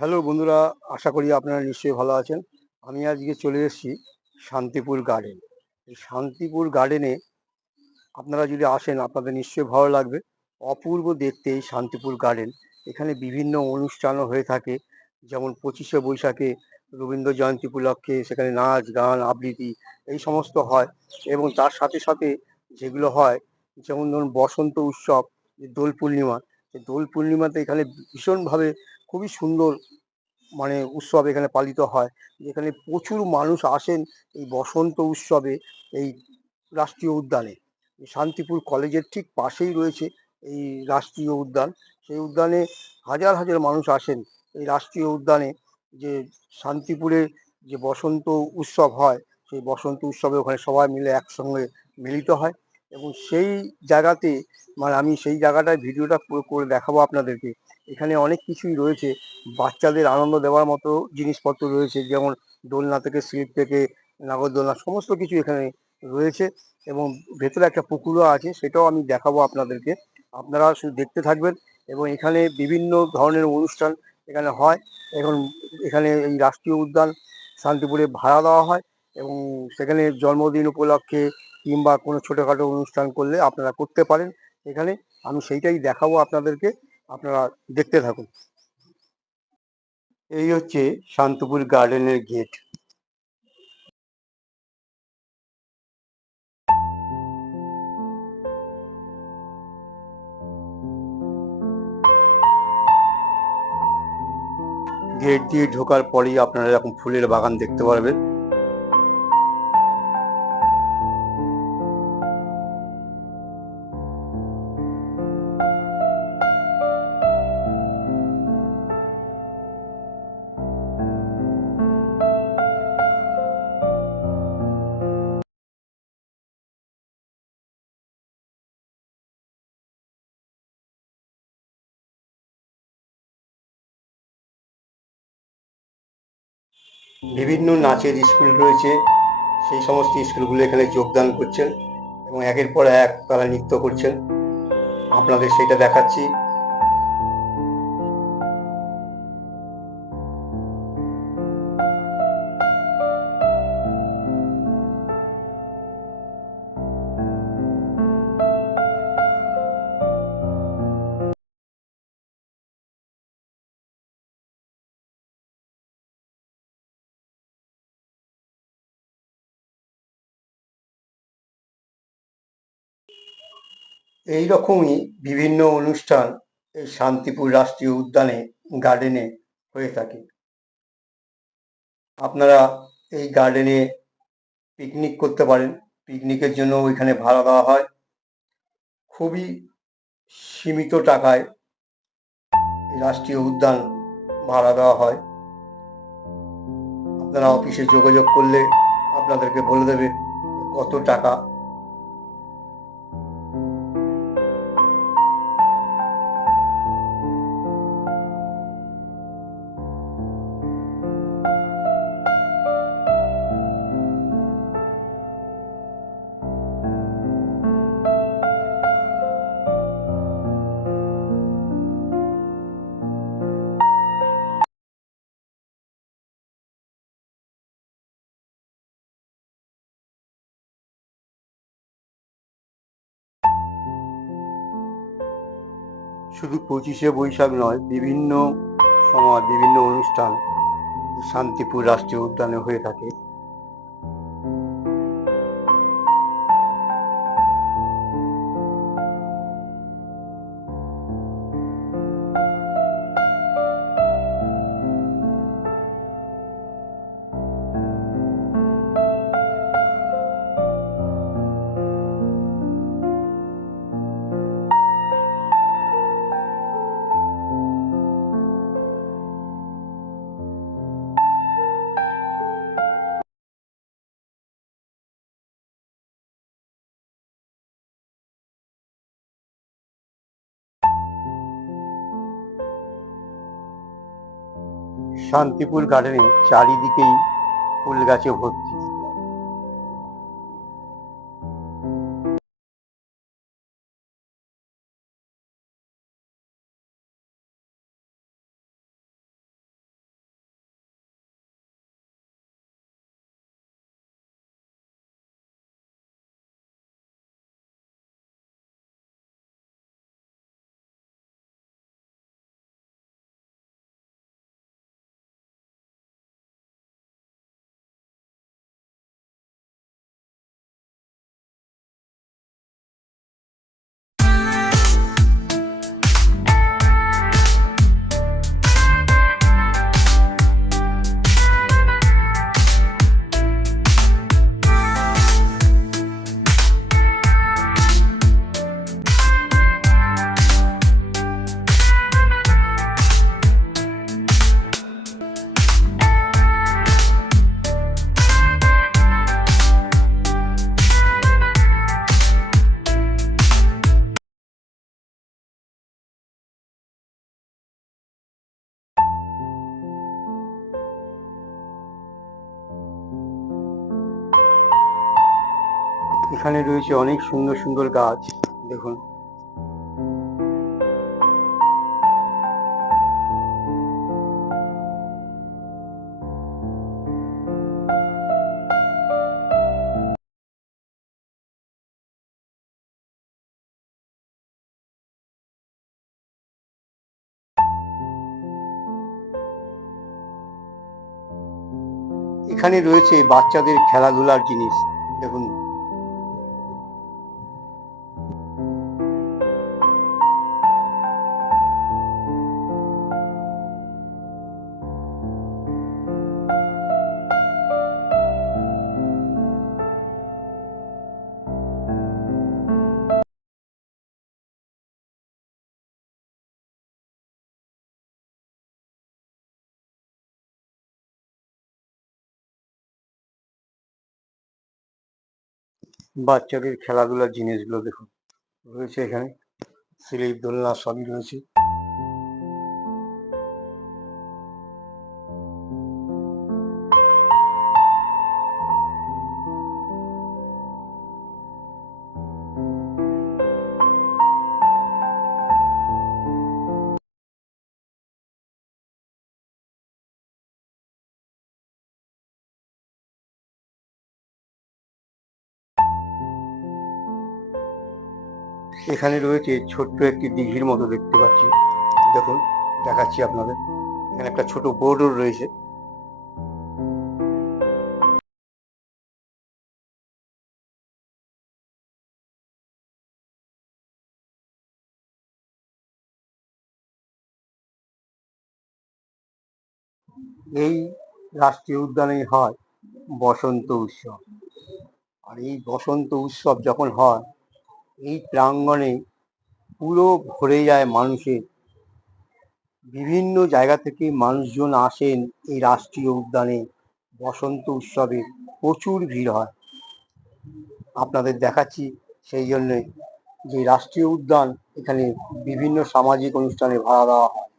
Hello বন্ধুরা, আশা করি আপনারা নিশ্চয়ই ভালো আছেন। আমি আজকে চলে এসেছি শান্তিপুর গার্ডেন। এই শান্তিপুর গার্ডেনে আপনারা যদি আসেন আপনাদের নিশ্চয়ই ভালো লাগবে। অপূর্ব দেখতে এই শান্তিপুর গার্ডেন। এখানে বিভিন্ন অনুষ্ঠানও হয়ে থাকে, যেমন 25শে বৈশাখে রবীন্দ্র জয়ন্তী উপলক্ষে সেখানে নাচ গান আবৃত্তি এই সমস্ত হয়। এবং তার সাথে সাথে যেগুলো হয়, যেমন ধরুন বসন্ত উৎসব, যে দোল পূর্ণিমা, সেই দোল পূর্ণিমাতে এখানে ভীষণভাবে খুবই সুন্দর উৎসব এখানে পালিত হয়। যেখানে প্রচুর মানুষ আসেন এই বসন্ত উৎসবে। এই রাষ্ট্রীয় উদ্যানে, এই শান্তিপুর কলেজের ঠিক পাশেই রয়েছে এই রাষ্ট্রীয় উদ্যান। সেই উদ্যানে হাজার হাজার মানুষ আসেন এই রাষ্ট্রীয় উদ্যানে। যে শান্তিপুরে যে বসন্ত উৎসব হয়, সেই বসন্ত উৎসবে ওখানে সবাই মিলে একসঙ্গে মিলিত হয়। এবং সেই জায়গাতে আমি সেই জায়গাটায় ভিডিওটা পুরো করে দেখাবো আপনাদেরকে। এখানে অনেক কিছুই রয়েছে, বাচ্চাদের আনন্দ দেওয়ার মতো জিনিসপত্র রয়েছে, যেমন দোলনা থেকে স্লিপ থেকে নাগরদোলনা সমস্ত কিছু এখানে রয়েছে। এবং ভেতরে একটা পুকুরও আছে, সেটাও আমি দেখাবো আপনাদেরকে। আপনারা শুধু দেখতে থাকবেন। এবং এখানে বিভিন্ন ধরনের অনুষ্ঠান এখানে হয়। এখন এখানে এই রাষ্ট্রীয় উদ্যান শান্তিপুরে ভাড়া দেওয়া হয়, এবং সেখানে জন্মদিন উপলক্ষে কিংবা কোনো ছোটোখাটো অনুষ্ঠান করলে আপনারা করতে পারেন এখানে। আমি সেইটাই দেখাবো আপনাদেরকে, আপনারা দেখতে থাকুন। এই হচ্ছে শান্তিপুর গার্ডেনের গেট। গেট দিয়ে ঢোকার পরেই আপনারা এরকম ফুলের বাগান দেখতে পারবেন। বিভিন্ন নাচের স্কুল রয়েছে, সেই সমস্ত স্কুলগুলো এখানে যোগদান করছেন এবং একের পর এক তারা নৃত্য করছেন। আপনাদের সেটা দেখাচ্ছি। এই রকমই বিভিন্ন অনুষ্ঠান এই শান্তিপুর রাষ্ট্রীয় উদ্যানে গার্ডেনে হয়ে থাকে। আপনারা এই গার্ডেনে পিকনিক করতে পারেন। পিকনিকের জন্য ওইখানে ভাড়া দেওয়া হয়। খুবই সীমিত টাকায় এই রাষ্ট্রীয় উদ্যান ভাড়া দেওয়া হয়। আপনারা অফিসে যোগাযোগ করলে আপনাদেরকে বলে দেবে কত টাকা। শুধু 25শে বৈশাখ নয়, বিভিন্ন সময় বিভিন্ন অনুষ্ঠান শান্তিপুর রাষ্ট্রীয় উদ্যানে হয়ে থাকে। শান্তিপুর গার্ডেনে চারিদিকেই ফুল গাছে ভর্তি। এখানে রয়েছে অনেক সুন্দর সুন্দর গাছ, দেখুন। এখানে রয়েছে বাচ্চাদের খেলাধুলার জিনিস, দেখুন। বাচ্চাদের খেলাধুলার জিনিসগুলো দেখুন রয়েছে এখানে, স্লিপ দোলনা সবই রয়েছে। এখানে রয়েছে ছোট্ট একটি দিঘির মতো দেখতে পাচ্ছি, দেখুন, দেখাচ্ছি আপনাদের। এখানে একটা ছোট বোর্ডও রয়েছে। এই রাষ্ট্রীয় উদ্যানে হয় বসন্ত উৎসব। আর এই বসন্ত উৎসব যখন হয়, এই প্রাঙ্গণে পুরো ভরে যায় মানুষে। বিভিন্ন জায়গা থেকে মানুষজন আসেন এই রাষ্ট্রীয় উদ্যানে। বসন্ত উৎসবে প্রচুর ভিড় হয়। আপনাদের দেখাচ্ছি সেই জন্যে যে রাষ্ট্রীয় উদ্যান, এখানে বিভিন্ন সামাজিক অনুষ্ঠানে ভাড়া দেওয়া হয়।